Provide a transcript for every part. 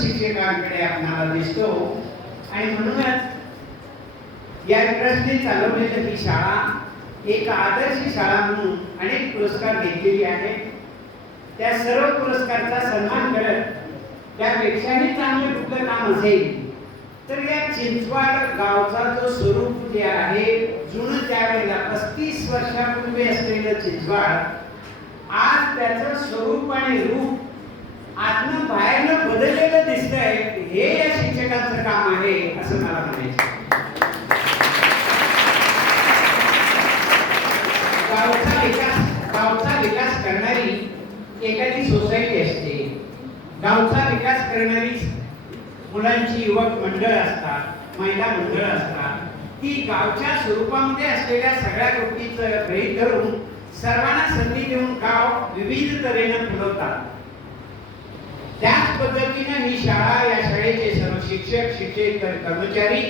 शिक्षकांकडे आपल्याला दिसतो आणि म्हणूनच या ट्रस्टने चालवलेली ही शाळा एक आदर्श शाळा म्हणून अनेक पुरस्कार घेतलेली आहे. त्या सर्व पुरस्काराचा सन्मान करत त्यापेक्षाही चांगलं कुठलं काम असेल तर या चिंचवाड गावचा जो स्वरूप जे आहे जुनं त्यावेळेला 35 वर्षापूर्वी असलेलं चिंचवाड आज त्याचं स्वरूप आणि रूप आतनं बाहेरनं बदललेलं दिसतंय. हे या शिक्षकांचं काम आहे असं मला म्हणायचं. गावचा विकास करणारी एखादी सोसायटी असते. गावचा विकास करणारी मुलांची युवक मंडळ असतात, महिला मंडळ असतात. ती गावच्या स्वरूपामध्ये असलेल्या सगळ्या गोष्टीचं गृहीत धरून सर्वांना संधी देऊन गाव विविध तऱ्हेने फुलवतात. त्याच पद्धतीने ही शाळा, या शाळेचे सर्व शिक्षक, शिक्षकेतर कर्मचारी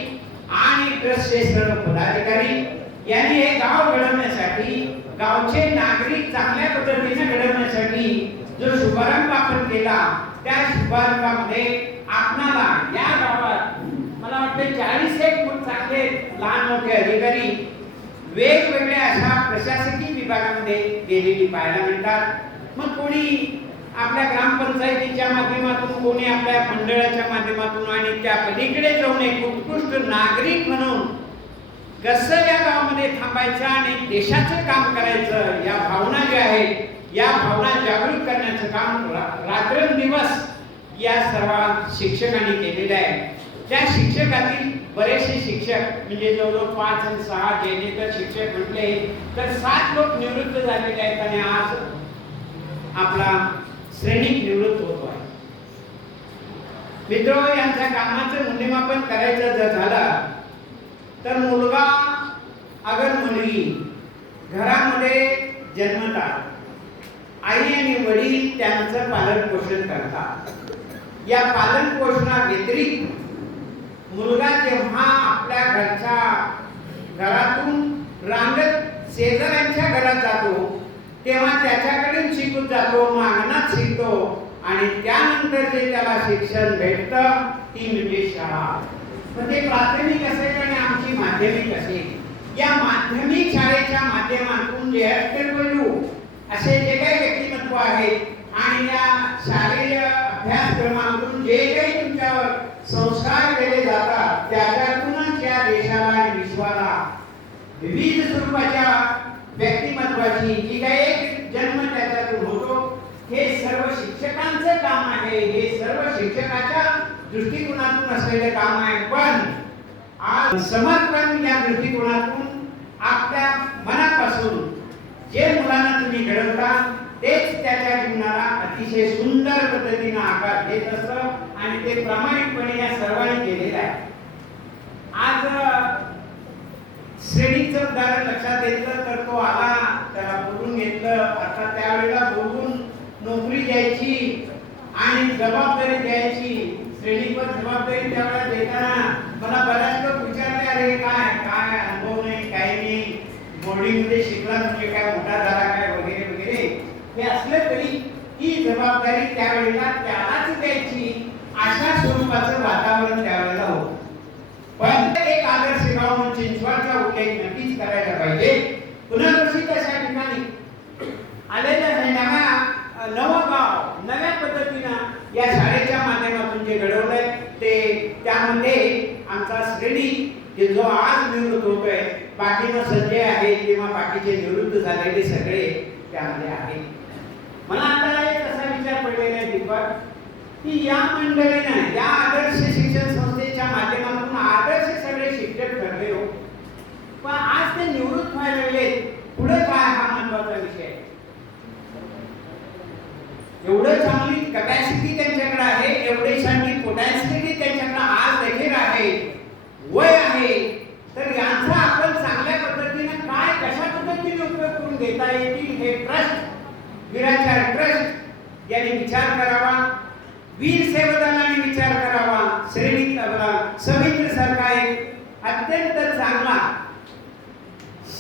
आणि ट्रस्टचे सर्व पदाधिकारी यांनी हे गाव घडवण्यासाठी, गावचे नागरिक चांगल्या पद्धतीने घडवण्यासाठी जो शुभारंभ आपण केला, त्या शुभारंभामध्ये आपणाला या गावात मला वाटतं 40 चांगले लहान मोठे अधिकारी वेगवेगळ्या अशा प्रशासकीय विभागामध्ये गेलेली पाहायला मिळतात. मग कोणी आपल्या ग्रामपंचायतीच्या माध्यमातून, कोणी आपल्या मंडळाच्या माध्यमातून आणि त्या पलीकडे जाऊन एक उत्कृष्ट नागरिक म्हणून कसं या गावामध्ये थांबायचं आणि देशाचं काम करायचं, या भावना ज्या आहेत या भावना जागृत करण्याचं काम रात्रंदिवस या सर्व शिक्षकांनी केलेलं आहे. त्या शिक्षकातील बरेचसे शिक्षक म्हणजे जवळजवळ 5 आणि 6 जेणेकर शिक्षक म्हटले तर 7 लोक निवृत्त झालेले आहेत आणि आज आपला श्रेणिक निवृत्त होतो आहे. मित्र, यांच्या कामाचं मूल्यमापन करायचं जर झालं तर मुलगा अगर मुलगी घरामध्ये जन्मतात, आई आणि वडील त्यांचं पालन पोषण करतात. या पालन पोषणा व्यतिरिक्त मुलगा जेव्हा आपल्या घरातून रांगत शेजाऱ्यांच्या घरात जातो तेव्हा त्याच्याकडून शिकून जातो, अंगणात शिकतो आणि त्यानंतर जे त्याला शिक्षण भेटतं ती म्हणजे शाळा. म्हणजे प्राथमिक असेल आणि आमची माध्यमिक असेल, या माध्यमिक शाळेच्या माध्यमातून जे FW असे जे काही व्यक्तिमत्व आहेत आणि या शालेय अभ्यासक्रमातून जे काही तुमच्यावर संस्कार केले जातात त्याच्यातूनच या देशाला आणि विश्वाला विविध स्वरूपाच्या व्यक्तिमत्वाची जी काही एक जन्म त्याच्यातून होतो, हे सर्व शिक्षकांचं काम आहे. हे सर्व शिक्षकाच्या दृष्टिकोनातून असलेले काम आहे. पण आज समर्पण या दृष्टिकोनातून आपल्या मनापासून जे मुलांना तुम्ही घडवता तेच त्याच्या जीवनाला अतिशय सुंदर पद्धतीने आकार देत असतं आणि ते प्रामाणिकपणे या सर्वांनी केलेलं आहे. आज श्रेणीचं उदाहरण लक्षात येतं तर तो आला, त्याला बोलून घेतलं. आता त्यावेळेला बोलून नोकरी द्यायची आणि जबाबदारी द्यायची. श्रेणीवर जबाबदारी त्यावेळेला देताना मला बऱ्याच लोक विचारले, अरे काय काय अनुभव नाही, काही नाही, बोर्डिंगमध्ये शिकला म्हणजे काय मोठा झाला काय वगैरे वगैरे. हे असलं तरी ही जबाबदारी त्यावेळेला त्यालाच द्यायची अशा स्वरूपाचं वातावरण त्यावेळेला होतं. पण एक आदर्श गाव म्हणून चिंचवडचा उल्लेख नक्कीच करायला पाहिजे. पुनर्वसित अशा ठिकाणी आलेलं हे नवं गाव नव्या पद्धतीनं या शाळेच्या माध्यमातून जे घडवलंय ते त्यामध्ये आमचा श्रेणी जो आज निवृत्त होतोय, बाकीनं संजय आहे किंवा बाकीचे निवृत्त झालेले सगळे त्यामध्ये आहेत. मला आता एक असा विचार पडलेला आहे दीपक, की या मंडळीनं या आदर्श शिक्षण संस्थेच्या माध्यमातून आदर्श सगळे शिक्षक ठरले हो, पण आज ते निवृत्त व्हायला लागले. पुढे काय हा महत्वाचा विषय आहे. एवढं चांगली कॅपॅसिटी त्यांच्याकडे आहे, एवढी चांगली पोटॅन्शियलिटी त्यांच्याकडे आज देखील आहे, वय आहे. तर यांचा आपण चांगल्या पद्धतीने काय कशा पद्धतीने उपयोग करून घेता येतील हे ट्रस्ट, वीराचार ट्रस्ट यांनी विचार करावा. वीर सेवादलाने विचार करावा. श्रेणीत समित्र सारखा एक अत्यंत चांगला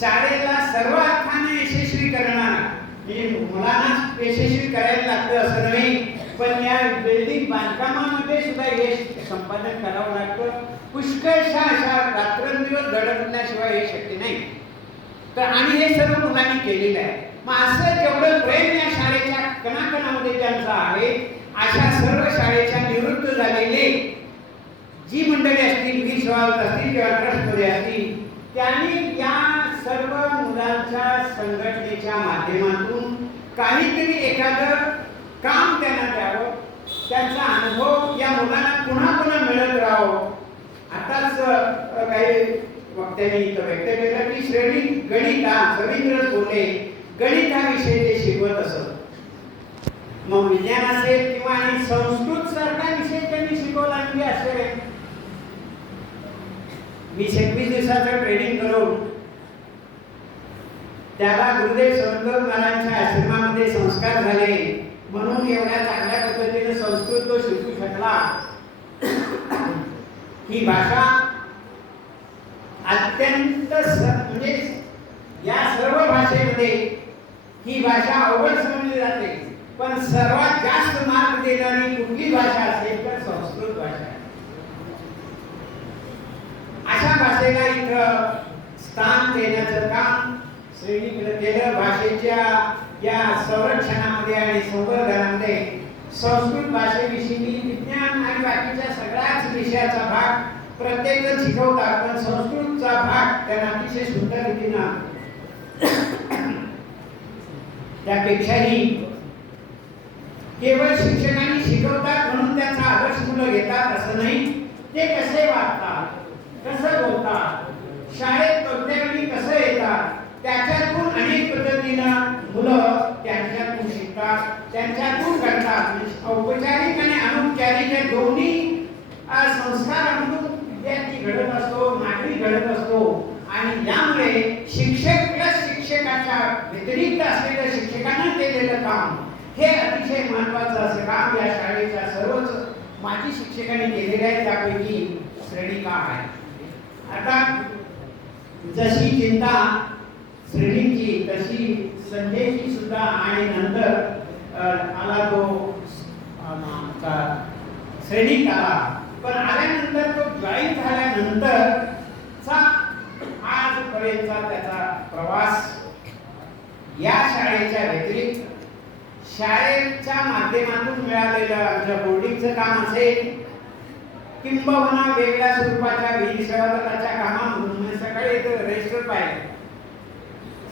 शाळेला सर्व अर्थाने यशस्वी करणारा, मुलांना यशस्वी करायला लागतं असं नाही, पण या बिल्डिंग बांधकामामध्ये सुद्धा संपादन करावं लागतं. पुष्कळशा अशा रात्रंदिवस दडपण्याशिवाय हे शक्य नाही. तर आणि हे सर्व मुलांनी केलेलं आहे. मग असं जेवढं प्रेम या शाळेच्या कणाकणामध्ये ज्यांचं आहे, अशा सर्व शाळेच्या निवृत्त झालेले जी मंडळी असतील, वीर सेवावत असतील किंवा ट्रस्टमध्ये असतील, त्यांनी या सर्व मुलांच्या संघटनेच्या माध्यमातून काहीतरी एखादं काम त्यांना द्यावं, त्यांचा अनुभव या मुलांना पुन्हा पुन्हा मिळत राहावं. आताच काही वक्त्यांनी इथं व्यक्त केलं की श्रेणी गणित हा रवींद्र बोलले, गणित हा विषय ते शिकवत असत. मग विज्ञान असेल किंवा आणि संस्कृत सारखा विषय त्यांनी शिकवला म्हणजे असेल. 20-21 दिवसाचं ट्रेनिंग करून त्याला गुरुदेव संत महाराजांच्या आश्रमामध्ये संस्कार झाले म्हणून एवढ्या चांगल्या पद्धतीने संस्कृत तो शिकू शकला. ही भाषा अत्यंत म्हणजे या सर्व भाषेमध्ये ही भाषा अवघड समजली जाते, पण सर्वात जास्त मार्क देणारी कुठली भाषा असेल तर संस्कृत भाषा. अशा भाषेला इथं स्थान देण्याचं काम श्रेणीकडे केलं. भाषेच्या या संरक्षणामध्ये आणि संवर्धनामध्ये संस्कृत भाषेविषयी विज्ञान आणि बाकीच्या सगळ्याच विषयाचा भाग प्रत्येक जण शिकवतात, पण संस्कृतचा भाग त्यांना अतिशय सुंदर रीतीनं त्यापेक्षाही केवळ शिक्षकांनी शिकवतात म्हणून त्यांचा आदर्श मुलं घेतात असं नाही. ते कसे वागतात, कसं बोलतात, शाळेत प्रत्येकाने कसं येतात, त्याच्यातून अनेक पद्धतीनं मुलं त्यांच्यातून शिकतात, त्यांच्यातून घडतात. औपचारिक आणि अनौपचारिक या दोन्ही संस्कार अनुभव विद्यार्थी घडत असतो, नागरिक घडत असतो. आणि यामुळे शिक्षक प्लस शिक्षकाच्या व्यतिरिक्त असलेल्या शिक्षकांना केलेलं काम हे अतिशय महत्वाचं असं काम या शाळेच्या सर्वच माजी शिक्षकांनी केलेले आहे. त्यापैकी श्रेणिका आहे. आता जशी चिंता श्रेणीची तशी संजयची सुद्धा आणि नंतर आला तो श्रेणीत आला. पण आल्यानंतर तो जॉईन झाल्यानंतरचा आजपर्यंतचा त्याचा प्रवास या शाळेच्या व्यतिरिक्त शाळेच्या माध्यमातून मिळालेलं आमच्या बोर्डिंगचं काम असेल किंबहुना वेगळ्या स्वरूपाच्या वीर सेवादलाच्या कामामधून सकाळी रजिस्टर पाहिलं,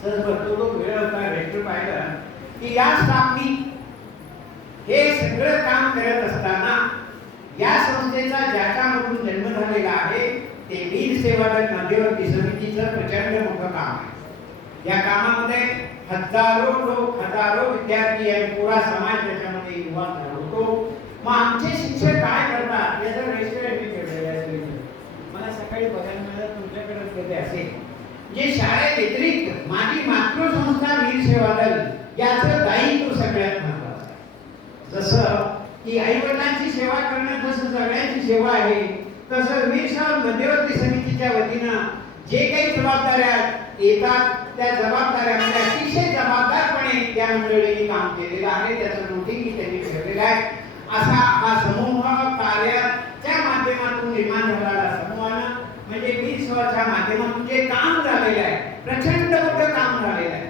सहज बघतो तो वेळ होता, रजिस्टर पाहिलं की या स्टाफनी हे सगळं काम करत असताना या संस्थेचा ज्याच्यामधून जन्म झालेला आहे ते वीर सेवादल मध्यवर्ती समितीचं प्रचंड मोठं काम आहे. या कामामध्ये हजारो लोक, हजारो विद्यार्थी आणि पुरा समाज त्याच्यामध्ये इन्व्हॉल्व होतो. मग आमचे शिक्षक काय करतात याचं रजिस्टर मी ठेवलेलं आहे. मला सकाळी बघायला मिळालं तुमच्याकडे कधी असेल जे शाळे व्यतिरिक्त माझी मातृसंस्था वीर सेवादल याचं दायित्व सगळ्यात महत्त्वाचं आहे. जसं की आई वडिलांची सेवा करणं जसं सगळ्यांची सेवा आहे, तसं वीर सेवा मध्यवर्ती समितीच्या वतीनं जे काही जबाबदाऱ्या येतात त्या जबाबदाऱ्यामध्ये अतिशय जबाबदारपणे त्या मंडळींनी काम केलेलं आहे. त्याचं नोटिंग त्यांनी ठेवलेलं आहे. असा हा समूह कार्याच्या माध्यमातून निर्माण झालेला समूहानं म्हणजे वीर सेवाच्या माध्यमातून जे काम झालेलं आहे प्रचंड मोठं काम झालेलं आहे.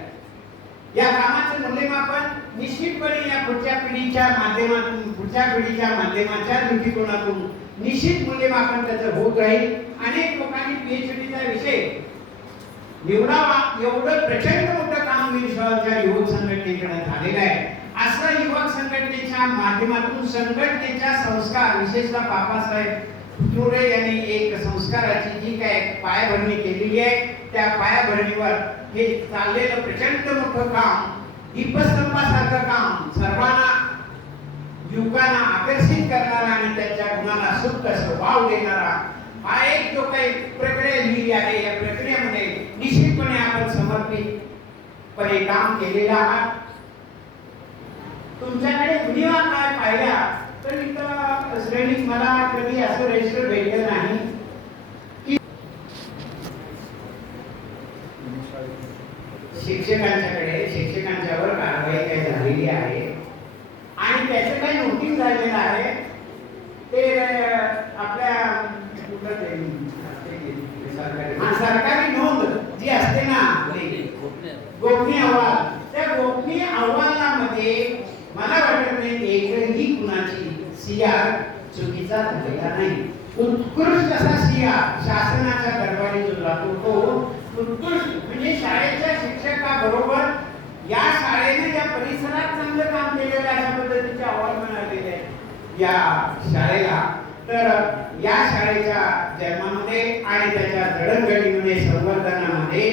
या कामाचं मूल्यमापन निश्चितपणे या पुढच्या पिढीच्या माध्यमातून, पुढच्या पिढीच्या माध्यमाच्या दृष्टिकोनातून निश्चित मूल्यमापन त्याचं होत राहील. अनेक लोकांनी पीएचडीचा विषय निवडावा एवढं प्रचंड मोठं काम वीर सेवाच्या युवक संघटनेकडे झालेलं आहे. असं युवक संघटनेच्या माध्यमातून संघटनेच्या संस्कार विशेषतः बाबासाहेब तुरे यांनी एक संस्काराची जी काय पायाभरणी केलेली आहे त्या पायाभरणीवर हे चाललेलं प्रचंड मोठं काम, दीपस्तंभासारखं काम, सर्वांना युवकांना आकर्षित करणारा आणि त्यांच्या गुणाला सुप्त स्वभाव देणारा हा एक जो काही प्रक्रिया लिहिली आहे या प्रक्रियेमध्ये निश्चितपणे आपण समर्पितपणे काम केलेलं आहात. तुमच्याकडे दुनिया काय पाहिल्या तर इथं श्रेणीत मला कधी असं रजिस्टर भेटलं नाही की शिक्षकांच्यावर कारवाई काय झालेली आहे आणि त्याचं काही नोटीस झालेलं आहे ते सरकारी नोंद जी असते ना गोपनीय अहवाल, त्या गोपनीय अहवालामध्ये मला वाटत नाही एकही कुणाची सीआर चुकीचा झालेला नाही. उत्कृष्ट असा सीआर शासनाच्या दरबारी जो जातो तो उत्कृष्ट म्हणजे शाळेच्या शिक्षकाबरोबर या शाळेने या परिसरात चांगलं काम केलेलं अशा पद्धतीचे अहवाल मिळालेले आहेत या शाळेला. तर या शाळेच्या जन्मामध्ये आणि त्याच्या जडणघडीमध्ये संवर्धनामध्ये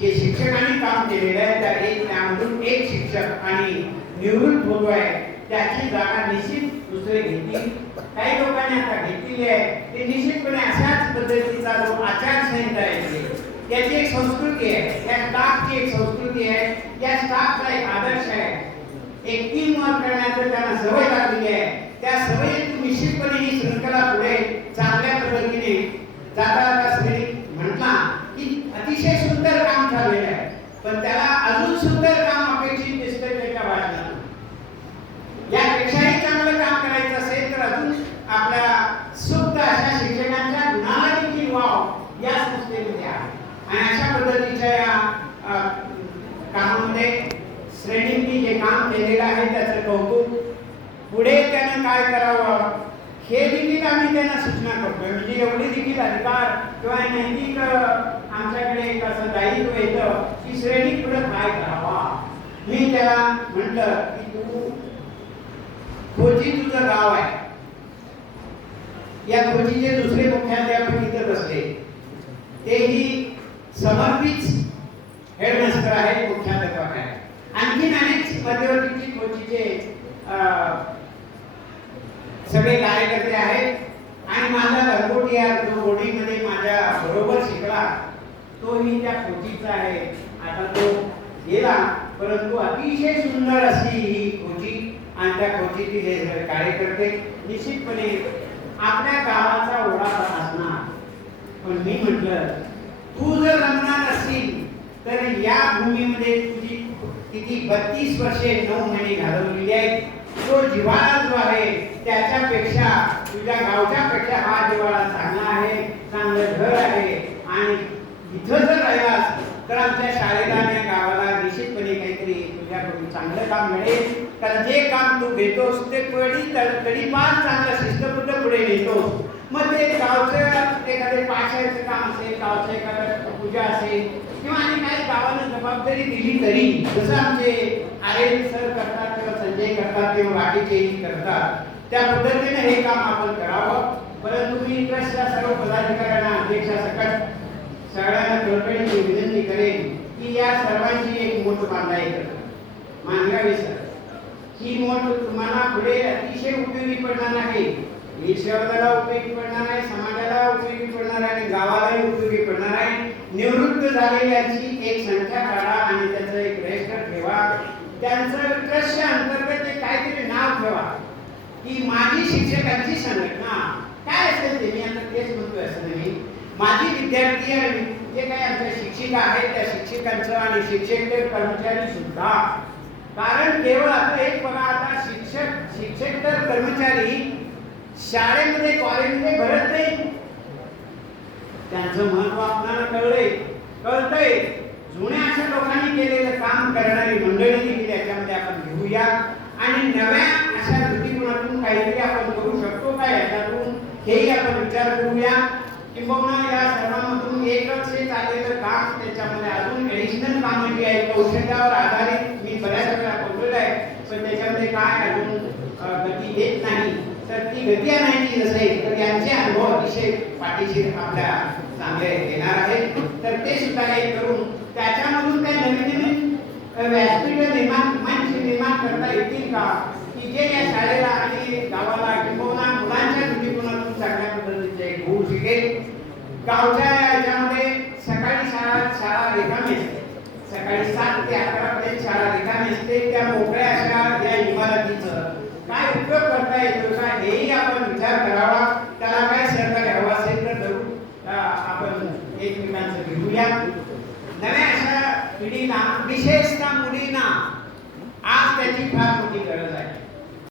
जे शिक्षकांनी काम केलेलं आहे त्यामधून एक शिक्षक आणि निवृत्त होतो आहे, त्याची जागा निश्चित दुसरे घेतील. काही लोकांनी आता घेतलेली आहे ते निश्चितपणे अशाच पद्धतीचा जो आचारसंहिता आहे त्याची एक संस्कृती आहे, या स्टाफची एक संस्कृती आहे, या स्टाफचा एक आदर्श आहे, एक टीम वर्क करण्याचं त्यांना सवय लागलेली आहे. त्या सवयीतून निश्चितपणे ही शृंखला पुढे चांगल्या पद्धतीने जाता श्री म्हटला की अतिशय सुंदर काम झालेलं आहे, पण त्याला अजून सुंदर काम अपेक्षित दिसतंय त्याच्या भाषणात. यापेक्षाही चांगलं काम करायचं असेल तर अजून आपल्या सुप्त अशा शिक्षकांच्या गुणाला देखील वाव या संस्थेमध्ये आहे. आणि अशा पद्धतीच्या या कामामध्ये श्रेणींनी जे काम केलेलं आहे त्याचं कौतुक. पुढे त्यानं काय करावं हे देखील आम्ही त्यांना सूचना करतोय. म्हणजे एवढे देखील अधिकार किंवा नैतिक आमच्याकडे एक असं दायित्व येतं की श्रेणी पुढे काय करावा. मी त्याला म्हटलं की तू खोची तुझं गाव आहे, या खोचीचे दुसरे मुख्याध्यापक इथं बसले, तेही समर्पित हेडमास्टर आहे, मुख्याध्यापक आहे. आणखीन अनेक मध्यवर्तीची खोचीचे सगळे कार्यकर्ते आहेत. आणि माझा लंगोटिया जो बोर्डिंगमध्ये माझ्या बरोबर शिकला तोही त्या खोचीचा आहे. आता तो गेला, परंतु अतिशय सुंदर अशी ही खोची आणि त्या खोचीतील हे कार्यकर्ते निश्चितपणे आपल्या गावाचा ओढापा असणार. पण मी म्हटलं तू जर रमणार असशील तर या भूमीमध्ये तुझी किती 32 वर्षे 9 महिने घालवलेली आहेत. तो जिव्हाळा जो आहे त्याच्यापेक्षा तुझ्या गावच्या पेक्षा हा जिव्हाळा चांगला आहे, चांगलं घर आहे. आणि इथं जर राहिलास तर आमच्या शाळेला आणि गावाला निश्चितपणे काहीतरी तुझ्याकडून चांगलं काम मिळेल. कारण जे काम तू घेतोस ते तडीपार चांगलं शिस्तबद्ध पुढे नेतोस. मग ते गावचं एखादे पाशाचं काम असेल, गावचं एखादं पूजा असेल किंवा आणि काही गावानं जबाबदारी दिली तरी जसं आमचे आर्यन सर करतात किंवा संजय करतात किंवा बाकीचेही करतात त्या पद्धतीने हे काम आपण करावं. परंतु मी ट्रस्टच्या सर्व पदाधिकाऱ्यांना अध्यक्षासकट सगळ्यांना कळकळीची विनंती करेन की या सर्वांची एक मोठ मांडावी सर. ही मोठ तुम्हाला पुढे अतिशय उपयोगी पडणार आहे. ही शहराला उपयोगी पडणार आहे, समाजाला उपयोगी पडणार आहे आणि गावालाही उपयोगी पडणार आहे. निवृत्त झालेल्यांची एक संख्या काढा आणि त्याचं एक रजिस्टर ठेवा. त्यांचं ट्रस्टच्या अंतर्गत एक काहीतरी नाव ठेवा की माझी शिक्षकांची संघटना काय असेल ते. मी आता तेच म्हणतोय असं नाही, माझी विद्यार्थी आणि जे काही आमच्या शिक्षिका आहेत त्या शिक्षकांचं आणि शिक्षकेतर कर्मचारी सुद्धा. कारण केवळ आता एक बघा, आता शिक्षकेतर कर्मचारी शाळेमध्ये कॉलेजमध्ये भरत नाही. त्यांचं महत्व आपल्याला कळतंय. जुन्या अशा लोकांनी केलेलं काम करणारी मंडळी देखील याच्यामध्ये आपण घेऊया आणि नव्या अशा दृष्टिकोनातून काहीतरी आपण करू शकतो का याच्यातून हेही आपण विचार करूया. किंबहुना या सर्वांमधून एकच हे चाललेलं काम त्याच्यामध्ये अजून ऍडिशनल कामं जी आहेत कौशल्यावर आधारित मी बऱ्याच वेळा बोललेलं आहे, पण त्याच्यामध्ये काय अजून गती येत नाही. तर ती गती आणायची नसेल तर यांचे अनुभव अतिशय पाठीशी आपल्या चांगले येणार आहेत. तर ते सुद्धा हे करून त्याच्यामधून काही नवीन व्यासपीठ निर्माण करता येतील का की जे या शाळेला आणि गावाला किंबहुना मुलांच्या दृष्टिकोनातून चांगल्या पद्धतीचे एक होऊ शकेल. गावच्या याच्यामध्ये सकाळी शाळा रिकामी असते, सकाळी 7 ते 11 पर्यंत शाळा रिकामी असते. त्या मोकळ्या अशा या इमारतीचं काय उपयोग करता येतो का हेही आपण विचार करावा. त्याला काय सहकार्य हवं असेल तर जरूर आपण एकमेकांचं घेऊया. नव्या अशा पिढीला विशेष